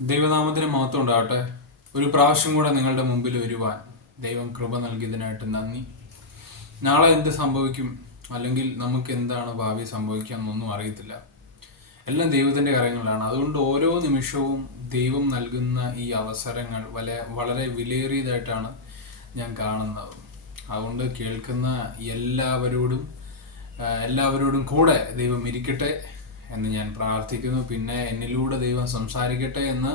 ദൈവനാമത്തിന് മഹത്വം ഉണ്ടാകട്ടെ. ഒരു പ്രാവശ്യം കൂടെ നിങ്ങളുടെ മുമ്പിൽ വരുവാൻ ദൈവം കൃപ നൽകിയതിനായിട്ട് നന്ദി. നാളെ എന്ത് സംഭവിക്കും, അല്ലെങ്കിൽ നമുക്ക് എന്താണ് ഭാവി സംഭവിക്കാമെന്നൊന്നും അറിയത്തില്ല. എല്ലാം ദൈവത്തിൻ്റെ കാര്യങ്ങളാണ്. അതുകൊണ്ട് ഓരോ നിമിഷവും ദൈവം നൽകുന്ന ഈ അവസരങ്ങൾ വളരെ വിലയേറിയതായിട്ടാണ് ഞാൻ കാണുന്നത്. അതുകൊണ്ട് കേൾക്കുന്ന എല്ലാവരോടും കൂടെ ദൈവം ഇരിക്കട്ടെ എന്ന് ഞാൻ പ്രാർത്ഥിക്കുന്നു. പിന്നെ എന്നിലൂടെ ദൈവം സംസാരിക്കട്ടെ എന്ന്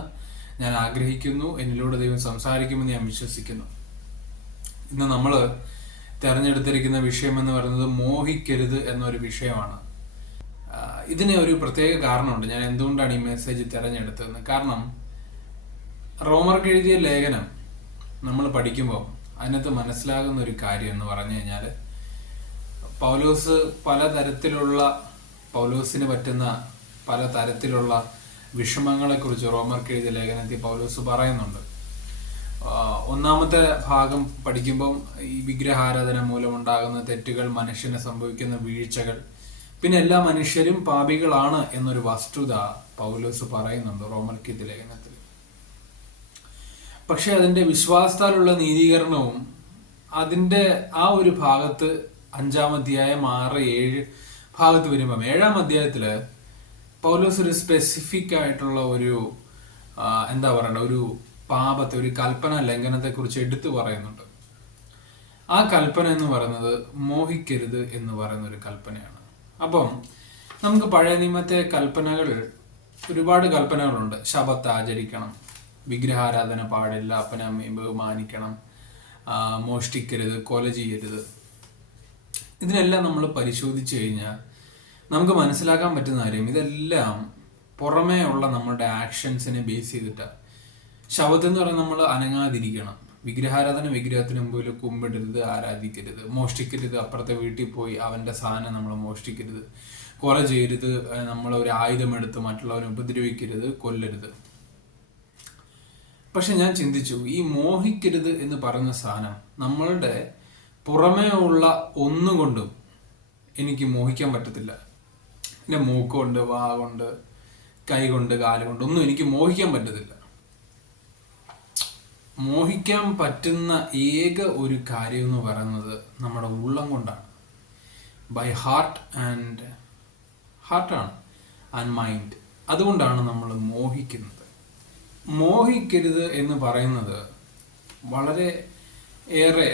ഞാൻ ആഗ്രഹിക്കുന്നു. എന്നിലൂടെ ദൈവം സംസാരിക്കുമെന്ന് ഞാൻ വിശ്വസിക്കുന്നു. ഇന്ന് നമ്മൾ തിരഞ്ഞെടുത്തിരിക്കുന്ന വിഷയം എന്ന് പറയുന്നത് മോഹിക്കരുത് എന്നൊരു വിഷയമാണ്. ഇതിന് ഒരു പ്രത്യേക കാരണമുണ്ട്. ഞാൻ എന്തുകൊണ്ടാണ് ഈ മെസ്സേജ് തിരഞ്ഞെടുത്തതെന്ന്. കാരണം റോമർക്ക് എഴുതിയ ലേഖനം നമ്മൾ പഠിക്കുമ്പോൾ അതിനകത്ത് മനസ്സിലാകുന്ന ഒരു കാര്യം എന്ന് പറഞ്ഞു കഴിഞ്ഞാൽ, പൗലോസിന് പറ്റുന്ന പലതരത്തിലുള്ള വിഷമങ്ങളെക്കുറിച്ച് റോമർക്ക് എഴുതിയ ലേഖനത്തിൽ പൗലോസ് പറയുന്നുണ്ട്. ഒന്നാമത്തെ ഭാഗം പഠിക്കുമ്പം ഈ വിഗ്രഹാരാധന മൂലമുണ്ടാകുന്ന തെറ്റുകൾ, മനുഷ്യന് സംഭവിക്കുന്ന വീഴ്ചകൾ, പിന്നെ എല്ലാ മനുഷ്യരും പാപികളാണ് എന്നൊരു വസ്തുത പൗലോസ് പറയുന്നുണ്ട് റോമർക്ക് എഴുതിയ ലേഖനത്തിൽ. പക്ഷെ അതിൻ്റെ വിശ്വാസത്താലുള്ള നീതീകരണവും അതിൻ്റെ ആ ഒരു ഭാഗത്ത് 5-ാം അധ്യായം 6-7 ഭാഗത്ത് വരുമ്പം 7-ാം അധ്യായത്തിൽ പൗലോസ് ഒരു സ്പെസിഫിക് ആയിട്ടുള്ള ഒരു ഒരു പാപത്തെ, ഒരു കൽപ്പന ലംഘനത്തെക്കുറിച്ച് എടുത്തു പറയുന്നുണ്ട്. ആ കൽപ്പന എന്ന് പറയുന്നത് മോഹിക്കരുത് എന്ന് പറയുന്ന ഒരു കൽപ്പനയാണ്. അപ്പം നമുക്ക് പഴയ നിയമത്തെ ഒരുപാട് കൽപ്പനകളുണ്ട്. ശബത്ത് ആചരിക്കണം, വിഗ്രഹാരാധന പാടില്ല, അപ്പനമ്മയും ബഹുമാനിക്കണം, മോഷ്ടിക്കരുത്, കൊല ചെയ്യരുത്. ഇതിനെല്ലാം നമ്മൾ പരിശോധിച്ചു കഴിഞ്ഞാൽ നമുക്ക് മനസ്സിലാക്കാൻ പറ്റുന്ന കാര്യം, ഇതെല്ലാം പുറമേ ഉള്ള നമ്മുടെ ആക്ഷൻസിനെ ബേസ് ചെയ്തിട്ടാണ്. ശബത്ത് എന്ന് പറയുന്നത് നമ്മൾ അനങ്ങാതിരിക്കണം, വിഗ്രഹത്തിന് മുമ്പിൽ കുമ്പിടരുത്, ആരാധിക്കരുത്, മോഷ്ടിക്കരുത്, അപ്പുറത്തെ വീട്ടിൽ പോയി അവൻ്റെ സാധനം നമ്മൾ മോഷ്ടിക്കരുത്, കൊല ചെയ്യരുത്, നമ്മൾ ഒരു ആയുധമെടുത്ത് മറ്റുള്ളവരെ ഉപദ്രവിക്കരുത്, കൊല്ലരുത്. പക്ഷെ ഞാൻ ചിന്തിച്ചു, ഈ മോഹിക്കരുത് എന്ന് പറയുന്ന സാധനം നമ്മളുടെ പുറമേ ഉള്ള ഒന്നുകൊണ്ടും എനിക്ക് മോഹിക്കാൻ പറ്റത്തില്ല. എൻ്റെ മൂക്കുകൊണ്ട്, വാ കൊണ്ട്, കൈ കൊണ്ട്, കാലുകൊണ്ട് ഒന്നും എനിക്ക് മോഹിക്കാൻ പറ്റത്തില്ല. മോഹിക്കാൻ പറ്റുന്ന ഏക ഒരു കാര്യം എന്ന് പറയുന്നത് നമ്മുടെ ഉള്ളം കൊണ്ടാണ്. ബൈ ഹാർട്ടാണ് ആൻഡ് മൈൻഡ്. അതുകൊണ്ടാണ് നമ്മൾ മോഹിക്കുന്നത്. മോഹിക്കരുത് എന്ന് പറയുന്നത് വളരെ ഏറെ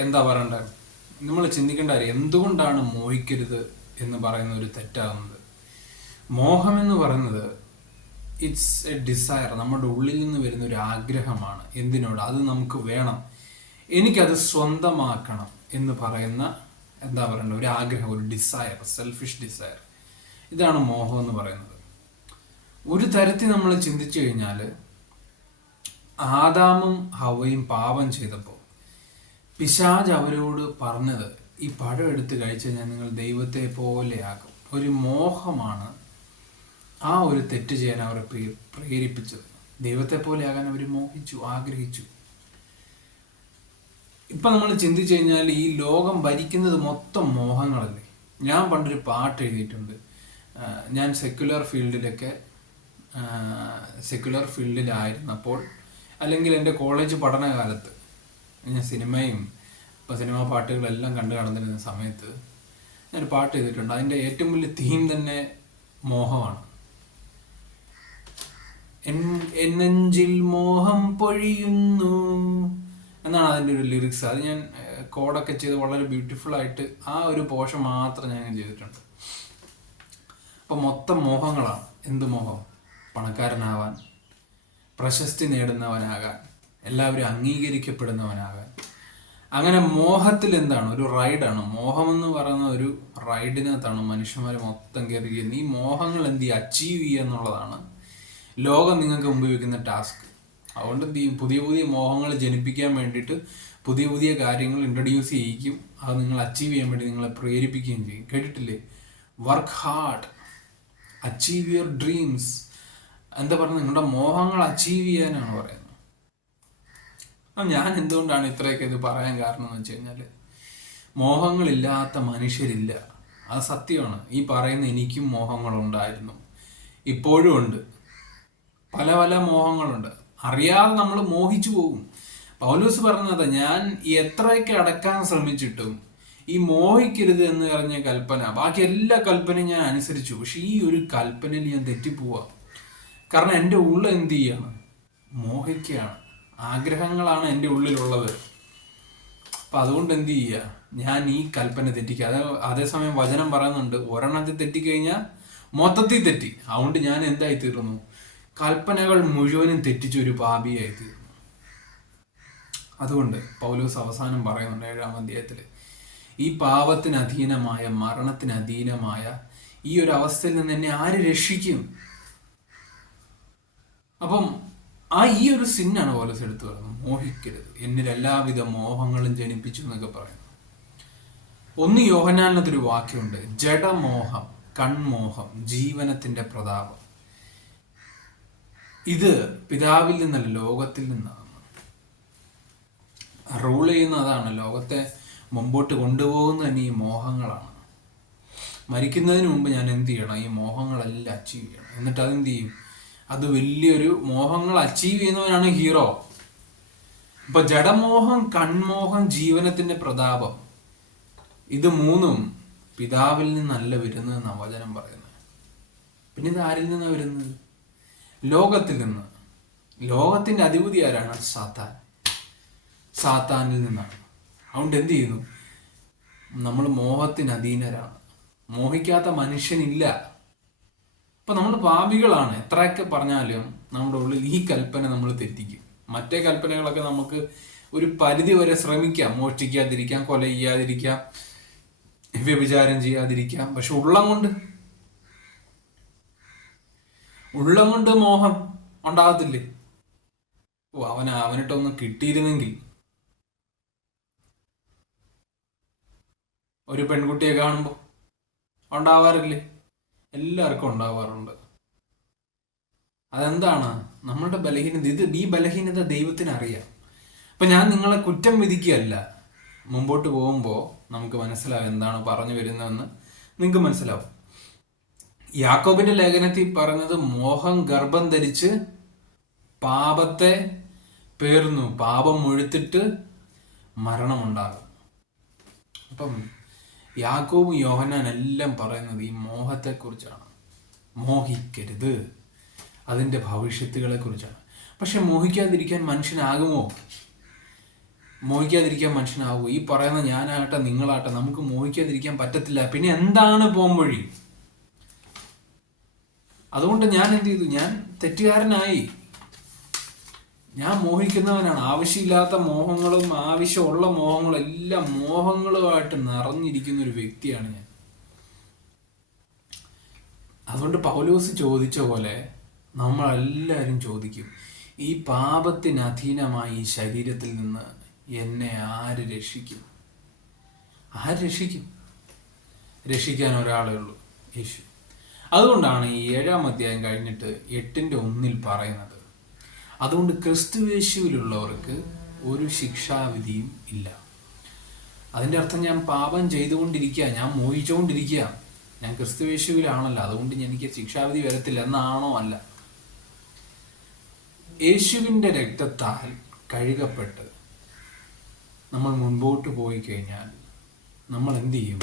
നമ്മൾ ചിന്തിക്കേണ്ട കാര്യം, എന്തുകൊണ്ടാണ് മോഹിക്കരുത് എന്ന് പറയുന്ന ഒരു തെറ്റാകുന്നത്. മോഹം എന്ന് പറയുന്നത് ഇറ്റ്സ് എ ഡിസയർ, നമ്മുടെ ഉള്ളിൽ നിന്ന് വരുന്ന ഒരു ആഗ്രഹമാണ്. എന്തിനോട്? അത് നമുക്ക് വേണം, എനിക്കത് സ്വന്തമാക്കണം എന്ന് പറയുന്ന ഒരു ആഗ്രഹം, ഒരു ഡിസയർ, സെൽഫിഷ് ഡിസയർ. ഇതാണ് മോഹം എന്ന് പറയുന്നത്. ഒരു തരത്തിൽ നമ്മൾ ചിന്തിച്ചു കഴിഞ്ഞാൽ, ആദാമും ഹവ്വയും പാപം ചെയ്തപ്പോൾ പിശാച് അവരോട് പറഞ്ഞത്, ഈ പഴം എടുത്ത് കഴിച്ചു കഴിഞ്ഞാൽ നിങ്ങൾ ദൈവത്തെ പോലെയാകും. ഒരു മോഹമാണ് ആ ഒരു തെറ്റ് ചെയ്യാൻ അവരെ പ്രേരിപ്പിച്ചത്. ദൈവത്തെ പോലെയാകാൻ അവർ മോഹിച്ചു, ആഗ്രഹിച്ചു. ഇപ്പം നമ്മൾ ചിന്തിച്ചു കഴിഞ്ഞാൽ ഈ ലോകം ഭരിക്കുന്നത് മൊത്തം മോഹങ്ങളല്ലേ. ഞാൻ പണ്ടൊരു പാട്ട് എഴുതിയിട്ടുണ്ട്. ഞാൻ സെക്യുലർ ഫീൽഡിലായിരുന്നപ്പോൾ, അല്ലെങ്കിൽ എൻ്റെ കോളേജ് പഠനകാലത്ത്, ഞാൻ സിനിമാ പാട്ടുകളെല്ലാം കണ്ടു നടന്നിരുന്ന സമയത്ത് ഞാൻ പാട്ട് ചെയ്തിട്ടുണ്ട്. അതിൻ്റെ ഏറ്റവും വലിയ തീം തന്നെ മോഹമാണ്. എന്നെഞ്ചിൽ മോഹം പൊഴിയുന്നു എന്നാണ് അതിൻ്റെ ഒരു ലിറിക്സ്. അത് ഞാൻ കോഡൊക്കെ ചെയ്ത് വളരെ ബ്യൂട്ടിഫുൾ ആയിട്ട് ആ ഒരു പോർഷൻ മാത്രം ഞാൻ ചെയ്തിട്ടുണ്ട്. അപ്പം മൊത്തം മോഹങ്ങളാണ്. എന്ത് മോഹം? പണക്കാരനാവാൻ, പ്രശസ്തി നേടുന്നവനാകാൻ, എല്ലാവരും അംഗീകരിക്കപ്പെടുന്നവനാകാൻ. അങ്ങനെ മോഹത്തിൽ ഒരു റൈഡാണ്. മോഹം എന്ന് പറയുന്ന ഒരു റൈഡിനകത്താണ് മനുഷ്യന്മാർ മൊത്തം കയറിയിരിക്കുന്നത്. ഈ മോഹങ്ങൾ അച്ചീവ് ചെയ്യുക എന്നുള്ളതാണ് ലോകം നിങ്ങൾക്ക് മുമ്പിൽ വയ്ക്കുന്ന ടാസ്ക്. അതുകൊണ്ട് പുതിയ പുതിയ മോഹങ്ങൾ ജനിപ്പിക്കാൻ വേണ്ടിയിട്ട് പുതിയ പുതിയ കാര്യങ്ങൾ ഇൻട്രൊഡ്യൂസ് ചെയ്യിക്കും. അത് നിങ്ങൾ അച്ചീവ് ചെയ്യാൻ വേണ്ടി നിങ്ങളെ പ്രേരിപ്പിക്കുകയും ചെയ്യും. കേട്ടിട്ടില്ലേ? Work hard, achieve your dreams. നിങ്ങളുടെ മോഹങ്ങൾ അച്ചീവ് ചെയ്യാനാണ് പറയുന്നത്. ഞാൻ എന്തുകൊണ്ടാണ് ഇത്രയൊക്കെ ഇത് പറയാൻ കാരണം എന്ന് വെച്ച് കഴിഞ്ഞാൽ, മോഹങ്ങളില്ലാത്ത മനുഷ്യരില്ല. അത് സത്യമാണ്. ഈ പറയുന്ന എനിക്കും മോഹങ്ങളുണ്ടായിരുന്നു, ഇപ്പോഴും ഉണ്ട്. പല പല മോഹങ്ങളുണ്ട്. അറിയാതെ നമ്മൾ മോഹിച്ചു പോകും. പൗലോസ് പറഞ്ഞത്, ഞാൻ എത്രയൊക്കെ അടക്കാൻ ശ്രമിച്ചിട്ടും ഈ മോഹിക്കരുത് എന്ന് പറഞ്ഞ കൽപ്പന, ബാക്കി എല്ലാ കൽപ്പനയും ഞാൻ അനുസരിച്ചു, പക്ഷെ ഈ ഒരു കൽപ്പനയിൽ ഞാൻ തെറ്റിപ്പോവാ. കാരണം എൻ്റെ ഉള്ളിൽ എന്ത് ചെയ്യാണ്? മോഹിക്കുകയാണ്. ആഗ്രഹങ്ങളാണ് എൻ്റെ ഉള്ളിലുള്ളത്. അപ്പം അതുകൊണ്ട് എന്ത് ചെയ്യുക? ഞാൻ ഈ കൽപ്പന തെറ്റിക്കുക. അതേസമയം വചനം പറയുന്നുണ്ട്, ഒരെണ്ണത്തിൽ തെറ്റിക്കഴിഞ്ഞാൽ മൊത്തത്തിൽ തെറ്റി. അതുകൊണ്ട് ഞാൻ എന്തായി തീർന്നു? കൽപ്പനകൾ മുഴുവനും തെറ്റിച്ചൊരു പാപിയായി തീർന്നു. അതുകൊണ്ട് പൗലോസ് അവസാനം പറയുന്നുണ്ട് 7-ാം അധ്യായത്തിൽ, ഈ പാപത്തിന് അധീനമായ, മരണത്തിന് അധീനമായ ഈ ഒരു അവസ്ഥയിൽ നിന്ന് എന്നെ ആര് രക്ഷിക്കും? അപ്പം ഈ ഒരു സിന്നാണ് പൗലോസ് എടുത്തു പറയുന്നത്, മോഹിക്കരുത്, എന്നിൽ എല്ലാവിധ മോഹങ്ങളും ജനിപ്പിച്ചു എന്നൊക്കെ പറയുന്നു. 1 യോഹന്നാനത്തൊരു വാക്യമുണ്ട്, ജഡമോഹം, കൺമോഹം, ജീവനത്തിന്റെ പ്രതാപം. ഇത് പിതാവിൽ നിന്നല്ല, ലോകത്തിൽ നിന്നാണ്. റൂൾ ചെയ്യുന്ന അതാണ്. ലോകത്തെ മുമ്പോട്ട് കൊണ്ടുപോകുന്ന തന്നെ ഈ മോഹങ്ങളാണ്. മരിക്കുന്നതിന് മുമ്പ് ഞാൻ എന്ത് ചെയ്യണം? ഈ മോഹങ്ങളെല്ലാം അച്ചീവ് ചെയ്യണം. എന്നിട്ട് അതെന്ത് ചെയ്യും? അത് വലിയൊരു മോഹങ്ങൾ അച്ചീവ് ചെയ്യുന്നവനാണ് ഹീറോ. ഇപ്പൊ ജഡമോഹം, കൺമോഹം, ജീവനത്തിന്റെ പ്രതാപം, ഇത് മൂന്നും പിതാവിൽ നിന്നല്ല വരുന്നതെന്നാണ് വചനം പറയുന്നത്. പിന്നെ ഇത് ആരിൽ നിന്നാണ് വരുന്നത്? ലോകത്തിൽ നിന്ന്. ലോകത്തിന്റെ അധിപതി ആരാണ്? സാത്താൻ. സാത്താനിൽ നിന്നാണ്. അതുകൊണ്ട് എന്ത് ചെയ്യുന്നു? നമ്മൾ മോഹത്തിന് അധീനരാണ്. മോഹിക്കാത്ത മനുഷ്യനില്ല. ഇപ്പൊ നമ്മൾ പാപികളാണ്. എത്രയൊക്കെ പറഞ്ഞാലും നമ്മുടെ ഉള്ളിൽ ഈ കൽപ്പന നമ്മൾ തെറ്റിക്കും. മറ്റേ കൽപ്പനകളൊക്കെ നമുക്ക് ഒരു പരിധി വരെ ശ്രമിക്കാം. മോഷ്ടിക്കാതിരിക്കാം, കൊല ചെയ്യാതിരിക്കാം, വ്യഭിചാരം ചെയ്യാതിരിക്കാം. പക്ഷെ ഉള്ളം കൊണ്ട് മോഹം ഉണ്ടാകത്തില്ലേ? അവനിട്ടൊന്ന് കിട്ടിയിരുന്നെങ്കിൽ. ഒരു പെൺകുട്ടിയെ കാണുമ്പോൾ ഉണ്ടാവാറില്ലേ? എല്ലാവർക്കും ഉണ്ടാവാറുണ്ട്. അതെന്താണ്? നമ്മളുടെ ബലഹീനത. ഈ ബലഹീനത ദൈവത്തിന് അറിയാം. അപ്പൊ ഞാൻ നിങ്ങളെ കുറ്റം വിധിക്കുകയല്ല. മുമ്പോട്ട് പോകുമ്പോൾ നമുക്ക് മനസ്സിലാവും എന്താണ് പറഞ്ഞു വരുന്നതെന്ന് നിങ്ങൾക്ക് മനസ്സിലാവും. യാക്കോബിന്റെ ലേഖനത്തിൽ പറഞ്ഞത്, മോഹം ഗർഭം ധരിച്ച് പാപത്തെ പേർന്നു, പാപം മുഴുത്തിട്ട് മരണമുണ്ടാകും. അപ്പം യാക്കോബും യോഹന്നാൻ എല്ലാം പറയുന്നത് ഈ മോഹത്തെക്കുറിച്ചാണ്. മോഹിക്കരുത്, അതിൻ്റെ ഭവിഷ്യത്തുകളെ കുറിച്ചാണ്. പക്ഷെ മോഹിക്കാതിരിക്കാൻ മനുഷ്യനാകുമോ? മോഹിക്കാതിരിക്കാൻ മനുഷ്യനാകുമോ? ഈ പറയുന്ന ഞാനാകട്ടെ നിങ്ങളാകട്ടെ നമുക്ക് മോഹിക്കാതിരിക്കാൻ പറ്റത്തില്ല. പിന്നെ എന്താണ് പോംവഴി? അതുകൊണ്ട് ഞാൻ എന്ത് ചെയ്തു? ഞാൻ തെറ്റുകാരനായി. ഞാൻ മോഹിക്കുന്നവനാണ്. ആവശ്യമില്ലാത്ത മോഹങ്ങളും ആവശ്യമുള്ള മോഹങ്ങളും എല്ലാം മോഹങ്ങളുമായിട്ട് നിറഞ്ഞിരിക്കുന്ന ഒരു വ്യക്തിയാണ് ഞാൻ. അതുകൊണ്ട് പൗലോസ് ചോദിച്ച പോലെ നമ്മളെല്ലാവരും ചോദിക്കും, ഈ പാപത്തിന് അധീനമായി ഈ ശരീരത്തിൽ നിന്ന് എന്നെ ആര് രക്ഷിക്കും? ആര് രക്ഷിക്കും? രക്ഷിക്കാൻ ഒരാളേ ഉള്ളൂ, യേശു. അതുകൊണ്ടാണ് ഈ 7-ാം അധ്യായം കഴിഞ്ഞിട്ട് 8:1 പറയുന്നത്, അതുകൊണ്ട് ക്രിസ്തുയേശുവിലുള്ളവർക്ക് ഒരു ശിക്ഷാവിധിയും ഇല്ല. അതിൻ്റെ അർത്ഥം ഞാൻ പാപം ചെയ്തുകൊണ്ടിരിക്കുക, ഞാൻ മോഹിച്ചുകൊണ്ടിരിക്കുക, ഞാൻ ക്രിസ്തുയേശുവിലാണല്ലോ, അതുകൊണ്ട് എനിക്ക് ശിക്ഷാവിധി വരത്തില്ല എന്നാണോ? അല്ല. യേശുവിൻ്റെ രക്തത്താൽ കഴുകപ്പെട്ട് നമ്മൾ മുൻപോട്ട് പോയി കഴിഞ്ഞാൽ നമ്മൾ എന്ത് ചെയ്യും?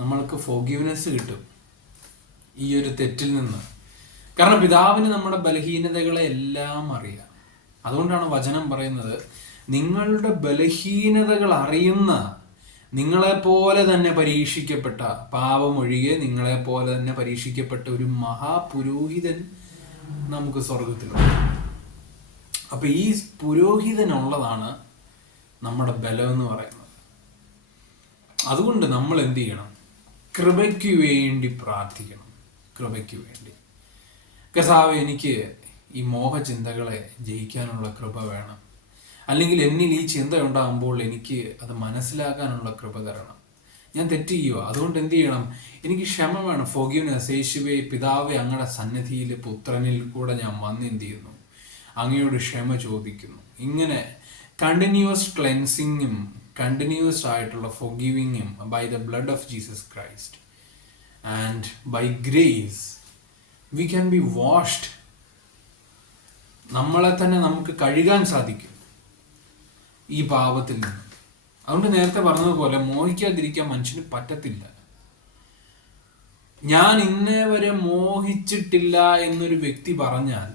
നമ്മൾക്ക് ഫോർഗീവ്നെസ് കിട്ടും ഈ ഒരു തെറ്റിൽ നിന്ന്. കാരണം പിതാവിന് നമ്മുടെ ബലഹീനതകളെ എല്ലാം അറിയാം. അതുകൊണ്ടാണ് വചനം പറയുന്നത്, നിങ്ങളുടെ ബലഹീനതകൾ അറിയുന്ന, നിങ്ങളെപ്പോലെ തന്നെ പരീക്ഷിക്കപ്പെട്ട, പാപമൊഴികെ നിങ്ങളെപ്പോലെ തന്നെ പരീക്ഷിക്കപ്പെട്ട ഒരു മഹാപുരോഹിതൻ നമുക്ക് സ്വർഗത്തിലുണ്ട്. അപ്പൊ ഈ പുരോഹിതനുള്ളതാണ് നമ്മുടെ ബലം എന്ന് പറയുന്നത്. അതുകൊണ്ട് നമ്മൾ എന്ത് ചെയ്യണം? കൃപയ്ക്ക് വേണ്ടി പ്രാർത്ഥിക്കണം. കൃപയ്ക്ക് വേണ്ടി, കർത്താവേ, എനിക്ക് ഈ മോഹചിന്തകളെ ജയിക്കാനുള്ള കൃപ വേണം. അല്ലെങ്കിൽ എന്നിൽ ഈ ചിന്ത ഉണ്ടാകുമ്പോൾ എനിക്ക് അത് മനസ്സിലാക്കാനുള്ള കൃപ തരണം. ഞാൻ തെറ്റ് ചെയ്യുക, അതുകൊണ്ട് എന്ത് ചെയ്യണം? എനിക്ക് ക്ഷമ വേണം. ഫോർഗീവ്നെസ്. യേശുവേ, പിതാവേ, അങ്ങയുടെ സന്നിധിയിൽ പുത്രനിൽ കൂടെ ഞാൻ വന്ന് എന്ത് ചെയ്യുന്നു? അങ്ങയോട് ക്ഷമ ചോദിക്കുന്നു. ഇങ്ങനെ കണ്ടിന്യൂസ് ക്ലെൻസിങ്ങും കണ്ടിന്യൂസ് ആയിട്ടുള്ള ഫോർഗീവിങ്ങും by the blood of Jesus Christ and by grace we can be washed. നമ്മളെ തന്നെ നമുക്ക് കഴുകാൻ സാധിക്കും ഈ പാപത്തിൽ നിന്ന്. അതുകൊണ്ട് നേരത്തെ പറഞ്ഞതുപോലെ മോഹിക്കാതിരിക്കാൻ മനുഷ്യന് പറ്റത്തില്ല. ഞാൻ ഇന്നേ വരെ മോഹിച്ചിട്ടില്ല എന്നൊരു വ്യക്തി പറഞ്ഞാൽ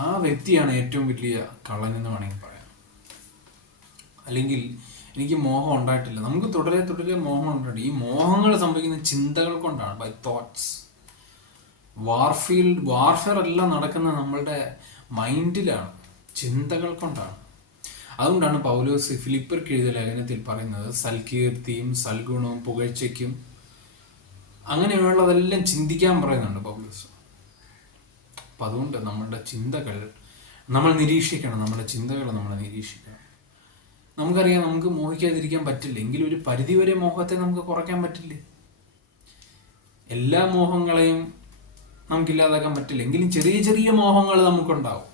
ആ വ്യക്തിയാണ് ഏറ്റവും വലിയ കള്ളൻ എന്ന് വേണമെങ്കിൽ പറയാം. അല്ലെങ്കിൽ എനിക്ക് മോഹം ഉണ്ടായിട്ടില്ല. നമുക്ക് തുടരെ തുടരെ മോഹം ഉണ്ടായിട്ട് ഈ മോഹങ്ങൾ സംഭവിക്കുന്ന ചിന്തകൾ കൊണ്ടാണ്, ബൈ തോട്ട്സ്. വാർഫെയർ എല്ലാം നടക്കുന്ന നമ്മളുടെ മൈൻഡിലാണ്, ചിന്തകൾ കൊണ്ടാണ്. അതുകൊണ്ടാണ് പൗലോസ് ഫിലിപ്പർക്ക് എഴുതിയ ലേഖനത്തിൽ പറയുന്നത് സൽകീർത്തിയും സൽഗുണവും പുകഴ്ചയ്ക്കും അങ്ങനെയുള്ളതെല്ലാം ചിന്തിക്കാൻ പറയുന്നുണ്ട് പൗലോസ്. അപ്പം അതുകൊണ്ട് നമ്മളുടെ ചിന്തകൾ നമ്മൾ നിരീക്ഷിക്കണം. നമ്മുടെ ചിന്തകൾ നമ്മൾ നിരീക്ഷിക്കണം. നമുക്കറിയാം നമുക്ക് മോഹിക്കാതിരിക്കാൻ പറ്റില്ല. എങ്കിലും ഒരു പരിധിവരെ മോഹത്തെ നമുക്ക് കുറയ്ക്കാൻ പറ്റില്ലേ? എല്ലാ മോഹങ്ങളെയും നമുക്കില്ലാതാക്കാൻ പറ്റില്ല. എങ്കിലും ചെറിയ ചെറിയ മോഹങ്ങൾ നമുക്കുണ്ടാവും.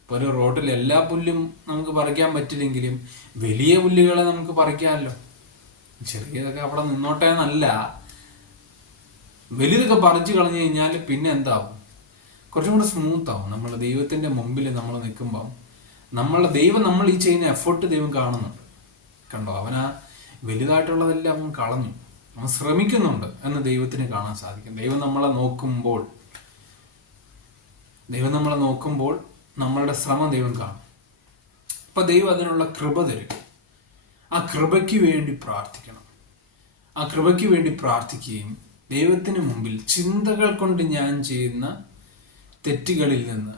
ഇപ്പോൾ ഒരു റോഡിൽ എല്ലാ പുല്ലും നമുക്ക് പറിക്കാൻ പറ്റില്ലെങ്കിലും വലിയ പുല്ലുകളെ നമുക്ക് പറിക്കാമല്ലോ. ചെറിയതൊക്കെ അവിടെ നിന്നോട്ടെ എന്നല്ല, വലുതൊക്കെ പറിച്ചു കളഞ്ഞു കഴിഞ്ഞാൽ പിന്നെ എന്താവും? കുറച്ചും കൂടെ സ്മൂത്താവും. നമ്മൾ ദൈവത്തിൻ്റെ മുമ്പിൽ നമ്മൾ നിൽക്കുമ്പം ദൈവം നമ്മൾ ഈ ചെയ്യുന്ന എഫേർട്ട് ദൈവം കാണുന്നുണ്ട്. കണ്ടോ, അവനാ വലുതായിട്ടുള്ളതെല്ലാം അവൻ കളഞ്ഞു, അവൻ ശ്രമിക്കുന്നുണ്ട് എന്ന് ദൈവത്തിന് കാണാൻ സാധിക്കും. ദൈവം നമ്മളെ നോക്കുമ്പോൾ നമ്മളുടെ ശ്രമം ദൈവം കാണും. അപ്പം ദൈവം അതിനുള്ള കൃപ തരും. ആ കൃപയ്ക്ക് വേണ്ടി പ്രാർത്ഥിക്കണം. ആ കൃപയ്ക്ക് വേണ്ടി പ്രാർത്ഥിക്കുകയും ദൈവത്തിന് മുമ്പിൽ ചിന്തകൾ കൊണ്ട് ഞാൻ ചെയ്യുന്ന തെറ്റുകളിൽ നിന്ന്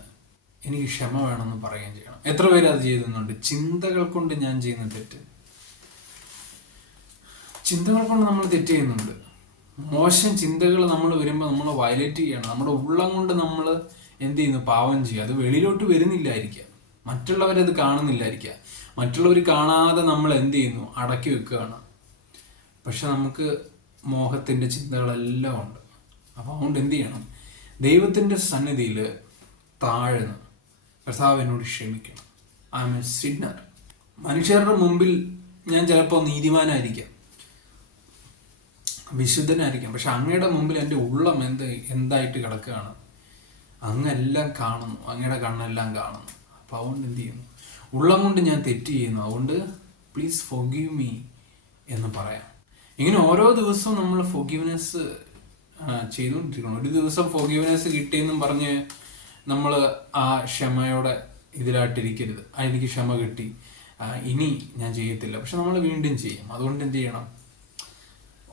എനിക്ക് ക്ഷമ വേണമെന്ന് പറയുകയും ചെയ്യണം. എത്ര പേര് അത് ചെയ്യുന്നുണ്ട്? ചിന്തകൾ കൊണ്ട് ഞാൻ ചെയ്യുന്ന തെറ്റ്, ചിന്തകൾ കൊണ്ട് നമ്മൾ തെറ്റ് ചെയ്യുന്നുണ്ട്. മോശം ചിന്തകൾ നമ്മൾ വരുമ്പോൾ നമ്മൾ വയലേറ്റ് ചെയ്യണം. നമ്മുടെ ഉള്ളം കൊണ്ട് നമ്മൾ എന്ത് ചെയ്യുന്നു? പാവം ചെയ്യുക. അത് വെളിയിലോട്ട് വരുന്നില്ലായിരിക്കാം, മറ്റുള്ളവരത് കാണുന്നില്ലായിരിക്കാം. മറ്റുള്ളവർ കാണാതെ നമ്മൾ എന്ത് ചെയ്യുന്നു? അടക്കി വെക്കുകയാണ്. പക്ഷെ നമുക്ക് മോഹത്തിൻ്റെ ചിന്തകളെല്ലാം ഉണ്ട്. അപ്പോൾ അതുകൊണ്ട് എന്ത് ചെയ്യണം? ദൈവത്തിൻ്റെ സന്നിധിയിൽ താഴ്ന്ന് കർത്താവ് എന്നോട് ക്ഷമിക്കണം, ഐ ആം എ സിന്നർ. മനുഷ്യരുടെ മുമ്പിൽ ഞാൻ ചിലപ്പോൾ നീതിമാനായിരിക്കാം, വിശുദ്ധനായിരിക്കാം. പക്ഷെ അങ്ങയുടെ മുമ്പിൽ എൻ്റെ ഉള്ളം എന്തായിട്ട് കിടക്കുകയാണ്? അങ്ങെല്ലാം കാണുന്നു, അങ്ങയുടെ കണ്ണെല്ലാം കാണുന്നു. അപ്പോൾ അതുകൊണ്ട് എന്ത് ചെയ്യുന്നു? ഉള്ളം കൊണ്ട് ഞാൻ തെറ്റ് ചെയ്യുന്നു, അതുകൊണ്ട് പ്ലീസ് ഫോർഗീവ് മീ എന്ന് പറയാം. ഇങ്ങനെ ഓരോ ദിവസവും നമ്മൾ ഫോർഗീവ്നെസ് ചെയ്തുകൊണ്ടിരിക്കണം. ഒരു ദിവസം ഫോർഗീവ്നെസ് കിട്ടിയെന്നും പറഞ്ഞ് നമ്മൾ ആ ക്ഷമയോടെ ഇതിലായിട്ടിരിക്കരുത്. എനിക്ക് ക്ഷമ കിട്ടി, ഇനി ഞാൻ ചെയ്യത്തില്ല. പക്ഷെ നമ്മൾ വീണ്ടും ചെയ്യും. അതുകൊണ്ട് എന്ത് ചെയ്യണം?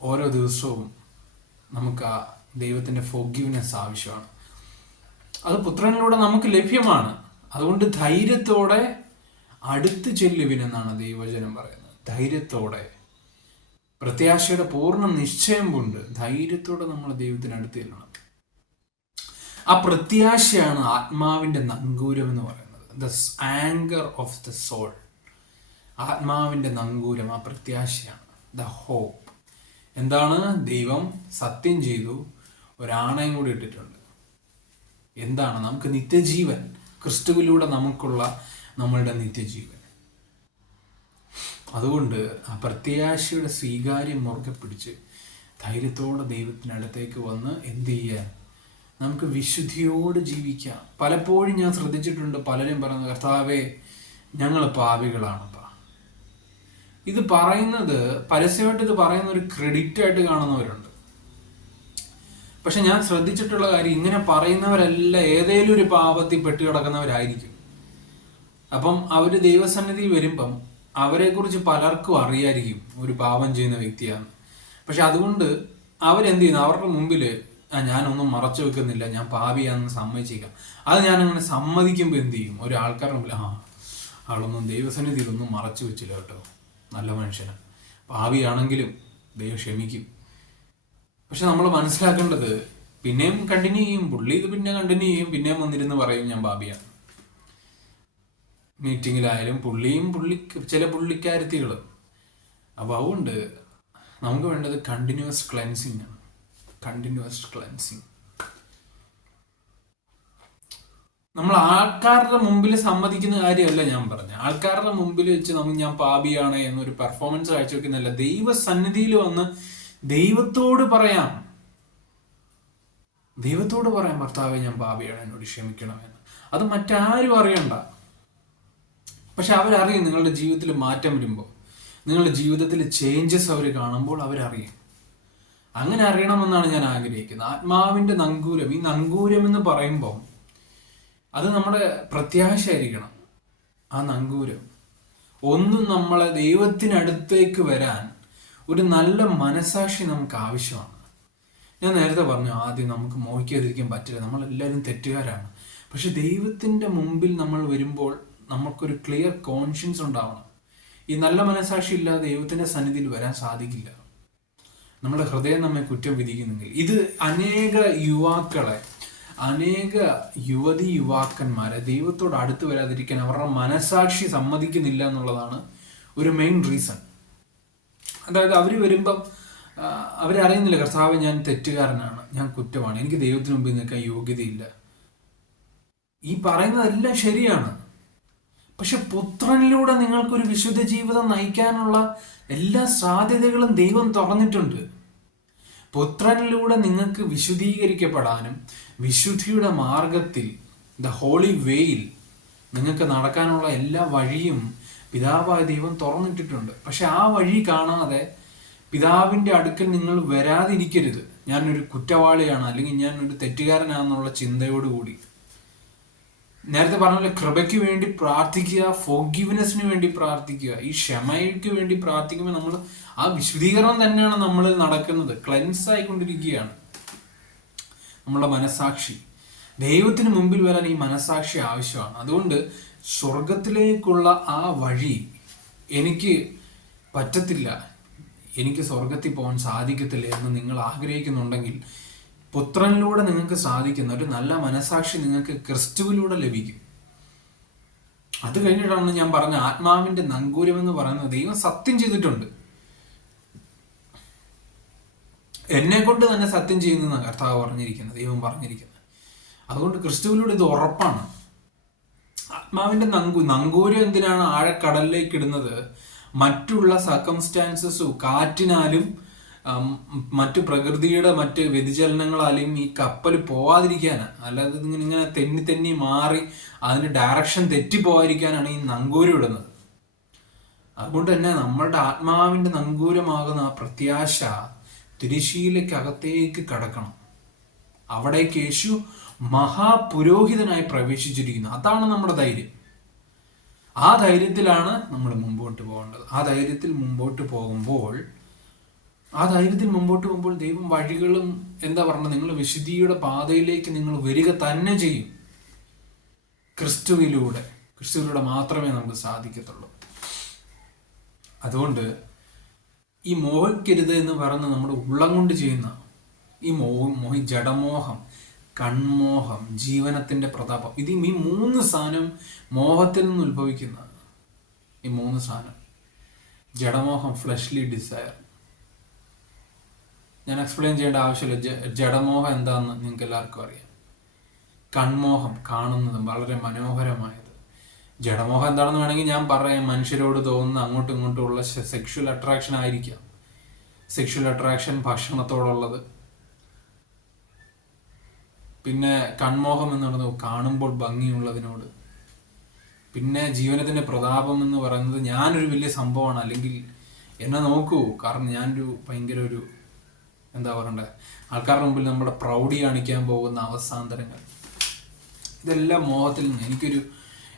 ഓരോ ദിവസവും നമുക്ക് ആ ദൈവത്തിൻ്റെ ഫോർഗീവ്നെസ് ആവശ്യമാണ്. അത് പുത്രനിലൂടെ നമുക്ക് ലഭ്യമാണ്. അതുകൊണ്ട് ധൈര്യത്തോടെ അടുത്ത് ചെല്ലുവിനെന്നാണ് ദൈവവചനം പറയുന്നത്. ധൈര്യത്തോടെ, പ്രത്യാശയുടെ പൂർണ്ണ നിശ്ചയം കൊണ്ട് ധൈര്യത്തോടെ നമ്മൾ ദൈവത്തിന് അടുത്ത് ചെല്ലണം. ആ പ്രത്യാശയാണ് ആത്മാവിൻ്റെ നങ്കൂരം എന്ന് പറയുന്നത്. The anchor of the soul. ആത്മാവിൻ്റെ നങ്കൂരം ആ പ്രത്യാശയാണ്. The hope. എന്താണ്? ദൈവം സത്യം ചെയ്തു, ഒരാണയം കൂടി ഇട്ടിട്ടുണ്ട്. എന്താണ്? നമുക്ക് നിത്യജീവൻ. ക്രിസ്തുവിലൂടെ നമുക്കുള്ള നമ്മളുടെ നിത്യജീവൻ. അതുകൊണ്ട് ആ പ്രത്യാശയുടെ സ്വീകാര്യം മുറുകെ പിടിച്ച് ധൈര്യത്തോടെ ദൈവത്തിനടുത്തേക്ക് വന്ന് എന്ത് ചെയ്യാൻ? നമുക്ക് വിശുദ്ധിയോട് ജീവിക്കാം. പലപ്പോഴും ഞാൻ ശ്രദ്ധിച്ചിട്ടുണ്ട് പലരും പറയുന്നത്, കർത്താവേ ഞങ്ങൾ പാപികളാണപ്പാ. ഇത് പറയുന്നത് പരസ്യമായിട്ട് ഇത് പറയുന്ന ഒരു ക്രെഡിറ്റ് ആയിട്ട് കാണുന്നവരുണ്ട്. പക്ഷെ ഞാൻ ശ്രദ്ധിച്ചിട്ടുള്ള കാര്യം, ഇങ്ങനെ പറയുന്നവരെല്ലാം ഏതെങ്കിലും ഒരു പാപത്തിൽ പെട്ട് കിടക്കുന്നവരായിരിക്കും. അപ്പം അവർ ദൈവസന്നിധിയിൽ വരുമ്പം അവരെക്കുറിച്ച് പലർക്കും അറിയായിരിക്കും ഒരു പാപം ചെയ്യുന്ന വ്യക്തിയാണ്. പക്ഷെ അതുകൊണ്ട് അവരെന്ത് ചെയ്യുന്നു? അവരുടെ മുമ്പിൽ ഞാനൊന്നും മറച്ചു വെക്കുന്നില്ല, ഞാൻ പാപിയാണെന്ന് സമ്മതിച്ചേക്കാം. അത് ഞാനങ്ങനെ സമ്മതിക്കുമ്പോൾ എന്ത് ചെയ്യും? ഒരു ആൾക്കാരുടെ മുമ്പിൽ ആളൊന്നും ദൈവസന്നിധിയിലൊന്നും മറച്ചു വെച്ചില്ല കേട്ടോ, നല്ല മനുഷ്യനാണ്, പാപിയാണെങ്കിലും ദൈവം ക്ഷമിക്കും. പക്ഷെ നമ്മൾ മനസ്സിലാക്കേണ്ടത്, പിന്നെയും കണ്ടിന്യൂ ചെയ്യും പുള്ളി, ഇത് പിന്നെ കണ്ടിന്യൂ ചെയ്യും, പിന്നെയും വന്നിരുന്ന് പറയും ഞാൻ പാപിയാണ്. മീറ്റിങ്ങിലായാലും ചില പുള്ളിക്കാരത്തികളും. അപ്പോൾ അതുകൊണ്ട് നമുക്ക് വേണ്ടത് കണ്ടിന്യൂസ് ക്ലെൻസിങ് ആണ്. Continuous cleansing. നമ്മൾ ആൾക്കാരുടെ മുമ്പിൽ സമ്മതിക്കുന്ന കാര്യമല്ല ഞാൻ പറഞ്ഞത്. ആൾക്കാരുടെ മുമ്പിൽ വെച്ച് ഞാൻ പാപിയാണ് എന്നൊരു പെർഫോമൻസ് കാഴ്ചവെക്കുന്നില്ല. ദൈവസന്നിധിയിൽ വന്ന് ദൈവത്തോട് പറയാം. ദൈവത്തോട് പറയാം, ഭർത്താവെ ഞാൻ പാപിയാണ്, എന്നോട് ക്ഷമിക്കണമെന്ന്. അത് മറ്റാരും അറിയണ്ട. പക്ഷെ അവരറിയും. നിങ്ങളുടെ ജീവിതത്തിൽ മാറ്റം വരുമ്പോൾ, നിങ്ങളുടെ ജീവിതത്തിൽ ചേഞ്ചസ് അവർ കാണുമ്പോൾ അവരറിയും. അങ്ങനെ അറിയണമെന്നാണ് ഞാൻ ആഗ്രഹിക്കുന്നത്. ആത്മാവിന്റെ നങ്കൂരം, ഈ നങ്കൂരം എന്ന് പറയുമ്പോൾ അത് നമ്മുടെ പ്രത്യാശയായിരിക്കണം. ആ നങ്കൂരം ഒന്നും നമ്മളെ ദൈവത്തിനടുത്തേക്ക് വരാൻ ഒരു നല്ല മനസാക്ഷി നമുക്ക് ആവശ്യമാണ്. ഞാൻ നേരത്തെ പറഞ്ഞു, ആദ്യം നമുക്ക് മോഹിക്കാതിരിക്കാൻ പറ്റില്ല, നമ്മളെല്ലാവരും തെറ്റുകാരാണ്. പക്ഷെ ദൈവത്തിൻ്റെ മുമ്പിൽ നമ്മൾ വരുമ്പോൾ നമുക്കൊരു ക്ലിയർ കോൺഷ്യൻസ് ഉണ്ടാവണം. ഈ നല്ല മനസാക്ഷി ഇല്ലാതെ ദൈവത്തിൻ്റെ സന്നിധിയിൽ വരാൻ സാധിക്കില്ല. നമ്മുടെ ഹൃദയം നമ്മെ കുറ്റം വിധിക്കുന്നെങ്കിൽ. ഇത് അനേക യുവാക്കളെ, അനേക യുവാക്കന്മാരെ ദൈവത്തോട് അടുത്ത് വരാതിരിക്കാൻ അവരുടെ മനസാക്ഷി സമ്മതിക്കുന്നില്ല എന്നുള്ളതാണ് ഒരു മെയിൻ റീസൺ. അതായത് അവർ വരുമ്പം അവരറിയുന്നില്ല, കർത്താവേ ഞാൻ തെറ്റുകാരനാണ്, ഞാൻ കുറ്റമാണ്, എനിക്ക് ദൈവത്തിന് മുമ്പിൽ നിൽക്കാൻ യോഗ്യതയില്ല. ഈ പറയുന്നതെല്ലാം ശരിയാണ്. പക്ഷെ പുത്രനിലൂടെ നിങ്ങൾക്കൊരു വിശുദ്ധ ജീവിതം നയിക്കാനുള്ള എല്ലാ സാധ്യതകളും ദൈവം തുറന്നിട്ടുണ്ട്. പുത്രനിലൂടെ നിങ്ങൾക്ക് വിശുദ്ധീകരിക്കപ്പെടാനും വിശുദ്ധിയുടെ മാർഗത്തിൽ, ദ ഹോളി വേയിൽ നിങ്ങൾക്ക് നടക്കാനുള്ള എല്ലാ വഴിയും പിതാവായ ദൈവം തുറന്നിട്ടിട്ടുണ്ട്. പക്ഷെ ആ വഴി കാണാതെ പിതാവിൻ്റെ അടുക്കൽ നിങ്ങൾ വരാതിരിക്കരുത്. ഞാനൊരു കുറ്റവാളിയാണ്, അല്ലെങ്കിൽ ഞാനൊരു തെറ്റുകാരനാണെന്നുള്ള ചിന്തയോടുകൂടി. നേരത്തെ പറഞ്ഞ കൃപയ്ക്ക് വേണ്ടി പ്രാർത്ഥിക്കുക, ഫോർഗിവ്നെസ്സിന് വേണ്ടി പ്രാർത്ഥിക്കുക, ഈ ക്ഷമയ്ക്ക് വേണ്ടി പ്രാർത്ഥിക്കുമ്പോൾ നമ്മൾ ആ വിശുദ്ധീകരണം തന്നെയാണ് നമ്മളിൽ നടക്കുന്നത്. ക്ലെൻസ് ആയിക്കൊണ്ടിരിക്കുകയാണ് നമ്മുടെ മനസാക്ഷി. ദൈവത്തിന് മുമ്പിൽ വരാൻ ഈ മനസാക്ഷി ആവശ്യമാണ്. അതുകൊണ്ട് സ്വർഗത്തിലേക്കുള്ള ആ വഴി എനിക്ക് പറ്റത്തില്ല, എനിക്ക് സ്വർഗത്തിൽ പോകാൻ സാധിക്കത്തില്ല എന്ന് നിങ്ങൾ ആഗ്രഹിക്കുന്നുണ്ടെങ്കിൽ പുത്രനിലൂടെ നിങ്ങൾക്ക് സാധിക്കുന്ന ഒരു നല്ല മനസാക്ഷി നിങ്ങൾക്ക് ക്രിസ്തുവിലൂടെ ലഭിക്കും. അത് കഴിഞ്ഞിട്ടാണ് ഞാൻ പറഞ്ഞ ആത്മാവിന്റെ നങ്കൂരം എന്ന് പറയുന്നത്. ദൈവം സത്യം ചെയ്തിട്ടുണ്ട്, എന്നെ കൊണ്ട് തന്നെ സത്യം ചെയ്യുന്ന കർത്താവ് പറഞ്ഞിരിക്കുന്നത്, ദൈവം പറഞ്ഞിരിക്കുന്നത്. അതുകൊണ്ട് ക്രിസ്തുവിലൂടെ ഇത് ഉറപ്പാണ്. ആത്മാവിന്റെ നങ്കൂരം എന്തിനാണ് ആഴക്കടലിലേക്ക് ഇടുന്നത്? മറ്റുള്ള സർക്കംസ്റ്റാൻസസും കാറ്റിനാലും മറ്റു പ്രകൃതിയുടെ മറ്റ് വ്യതിചലനങ്ങളാലും ഈ കപ്പൽ പോവാതിരിക്കാനാണ്. അല്ലാതെ ഇങ്ങനെ തെന്നി മാറി അതിന്റെ ഡയറക്ഷൻ തെറ്റിപ്പോവാതിരിക്കാനാണ് ഈ നങ്കൂരം ഇടുന്നത്. അതുകൊണ്ട് തന്നെ നമ്മളുടെ ആത്മാവിന്റെ നങ്കൂരമാകുന്ന ആ പ്രത്യാശ തിരശ്ശീലയ്ക്കകത്തേക്ക് കടക്കണം. അവിടേക്ക് യേശു മഹാപുരോഹിതനായി പ്രവേശിച്ചിരിക്കുന്നു. അതാണ് നമ്മുടെ ധൈര്യം. ആ ധൈര്യത്തിലാണ് നമ്മൾ മുമ്പോട്ട് പോകേണ്ടത്. ആ ധൈര്യത്തിൽ മുമ്പോട്ട് പോകുമ്പോൾ ദൈവം വഴികളും എന്താ പറഞ്ഞത്, നിങ്ങൾ വിശുദ്ധിയുടെ പാതയിലേക്ക് നിങ്ങൾ വരിക തന്നെ ചെയ്യും. ക്രിസ്തുവിലൂടെ മാത്രമേ നമുക്ക് സാധിക്കത്തുള്ളൂ. അതുകൊണ്ട് ഈ മോഹിക്കരുത് എന്ന് പറയുന്ന നമ്മുടെ ഉള്ളം കൊണ്ട് ചെയ്യുന്ന ഈ ജഡമോഹം, കൺമോഹം, ജീവനത്തിന്റെ പ്രതാപം, ഇത് ഈ 3 സാധനം മോഹത്തിൽ നിന്ന് ഉത്ഭവിക്കുന്ന ഈ 3 സാധനം. ജഡമോഹം, ഫ്ലഷ്ലി ഡിസയർ. ഞാൻ എക്സ്പ്ലെയിൻ ചെയ്യേണ്ട ആവശ്യമില്ല. ജഡമോഹം എന്താണെന്ന് നിങ്ങൾക്ക് എല്ലാവർക്കും അറിയാം. കൺമോഹം, കാണുന്നതും വളരെ മനോഹരമായത്. ജഡമോഹം എന്താണെന്ന് വേണമെങ്കിൽ ഞാൻ പറയാം. മനുഷ്യരോട് തോന്നുന്ന അങ്ങോട്ടും ഇങ്ങോട്ടും ഉള്ള സെക്ഷുവൽ അട്രാക്ഷൻ ആയിരിക്കാം. സെക്ഷുവൽ അട്രാക്ഷൻ ഭക്ഷണത്തോടുള്ളത്. പിന്നെ കൺമോഹം എന്ന് പറയുന്നത് കാണുമ്പോൾ ഭംഗിയുള്ളതിനോട്. പിന്നെ ജീവനത്തിന്റെ പ്രതാപം എന്ന് പറയുന്നത് ഞാനൊരു വലിയ സംഭവമാണ്, അല്ലെങ്കിൽ എന്നെ നോക്കൂ, കാരണം ഞാനൊരു ഭയങ്കര ഒരു എന്താ പറയണ്ടേ, ആൾക്കാരുടെ മുമ്പിൽ നമ്മുടെ പ്രൗഢി കാണിക്കാൻ പോകുന്ന അവസ്ഥാന്തരങ്ങൾ. ഇതെല്ലാം മോഹത്തിൽ നിന്ന്. എനിക്കൊരു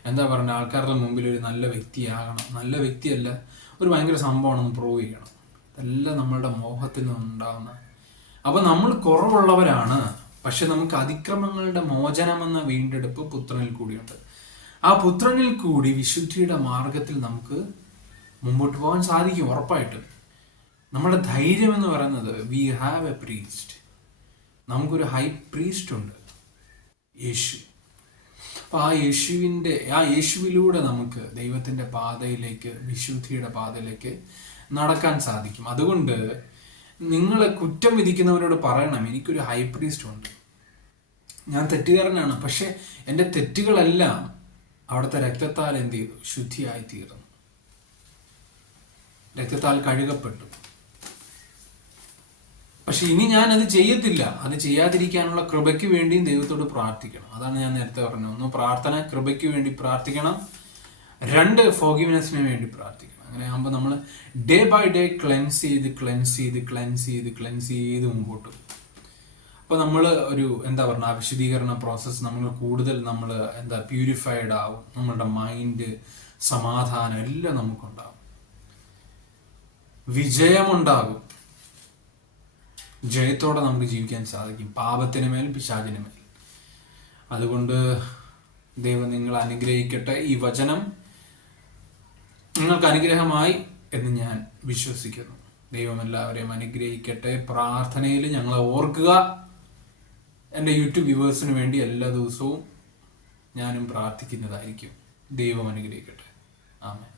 എന്താ പറയുക, ആൾക്കാരുടെ മുമ്പിൽ ഒരു നല്ല വ്യക്തിയാകണം, നല്ല വ്യക്തിയല്ല, ഒരു ഭയങ്കര സംഭവമാണെന്ന് പ്രൂവ് ചെയ്യണം. ഇതെല്ലാം നമ്മളുടെ മോഹത്തിൽ നിന്നുണ്ടാകുന്ന. അപ്പം നമ്മൾ കുറവുള്ളവരാണ്, പക്ഷെ നമുക്ക് അതിക്രമങ്ങളുടെ മോചനമെന്ന വീണ്ടെടുപ്പ് പുത്രനിൽ കൂടിയുണ്ട്. ആ പുത്രനിൽ കൂടി വിശുദ്ധിയുടെ മാർഗത്തിൽ നമുക്ക് മുമ്പോട്ട് പോകാൻ സാധിക്കും ഉറപ്പായിട്ടും. നമ്മുടെ ധൈര്യം എന്ന് പറയുന്നത് വി ഹാവ് എ പ്രീസ്റ്റ്. നമുക്കൊരു ഹൈ പ്രീസ്റ്റ് ഉണ്ട്, യേശു. അപ്പോൾ ആ യേശുവിലൂടെ നമുക്ക് ദൈവത്തിൻ്റെ പാതയിലേക്ക്, വിശുദ്ധിയുടെ പാതയിലേക്ക് നടക്കാൻ സാധിക്കും. അതുകൊണ്ട് നിങ്ങളെ കുറ്റം വിധിക്കുന്നവരോട് പറയണം, എനിക്കൊരു ഹൈ പ്രീസ്റ്റ് ഉണ്ട്, ഞാൻ തെറ്റുകാരനാണ്, പക്ഷെ എൻ്റെ തെറ്റുകളെല്ലാം അവിടുത്തെ രക്തത്താൽ എന്ത് ചെയ്തു? ശുദ്ധിയായി തീർന്നു, രക്തത്താൽ കഴുകപ്പെട്ടു. പക്ഷെ ഇനി ഞാൻ അത് ചെയ്യത്തില്ല. അത് ചെയ്യാതിരിക്കാനുള്ള കൃപയ്ക്ക് വേണ്ടിയും ദൈവത്തോട് പ്രാർത്ഥിക്കണം. അതാണ് ഞാൻ നേരത്തെ പറഞ്ഞത്. ഒന്ന് പ്രാർത്ഥന, കൃപയ്ക്ക് വേണ്ടി പ്രാർത്ഥിക്കണം. 2, ഫോർഗിവ്നെസ്സിന് വേണ്ടി പ്രാർത്ഥിക്കണം. അങ്ങനെ ആകുമ്പോൾ നമ്മൾ ഡേ ബൈ ഡേ ക്ലെൻസ് ചെയ്ത് മുമ്പോട്ട് പോകും. അപ്പോൾ നമ്മൾ ഒരു വിശദീകരണ പ്രോസസ്സ് നമ്മൾ കൂടുതൽ പ്യൂരിഫൈഡ് ആവും. നമ്മളുടെ മൈൻഡ്, സമാധാനം എല്ലാം നമുക്കുണ്ടാകും. വിജയമുണ്ടാകും. ജയത്തോടെ നമുക്ക് ജീവിക്കാൻ സാധിക്കും, പാപത്തിന് മേൽ, പിശാചിന് മേൽ. അതുകൊണ്ട് ദൈവം നിങ്ങളെ അനുഗ്രഹിക്കട്ടെ. ഈ വചനം നിങ്ങൾക്ക് അനുഗ്രഹമായി എന്ന് ഞാൻ വിശ്വസിക്കുന്നു. ദൈവം എല്ലാവരെയും അനുഗ്രഹിക്കട്ടെ. പ്രാർത്ഥനയിൽ ഞങ്ങളെ ഓർക്കുക. എൻ്റെ യൂട്യൂബ് വ്യൂവേഴ്സിന് വേണ്ടി എല്ലാ ദിവസവും ഞാനും പ്രാർത്ഥിക്കുന്നതായിരിക്കും. ദൈവം അനുഗ്രഹിക്കട്ടെ. ആമേൻ.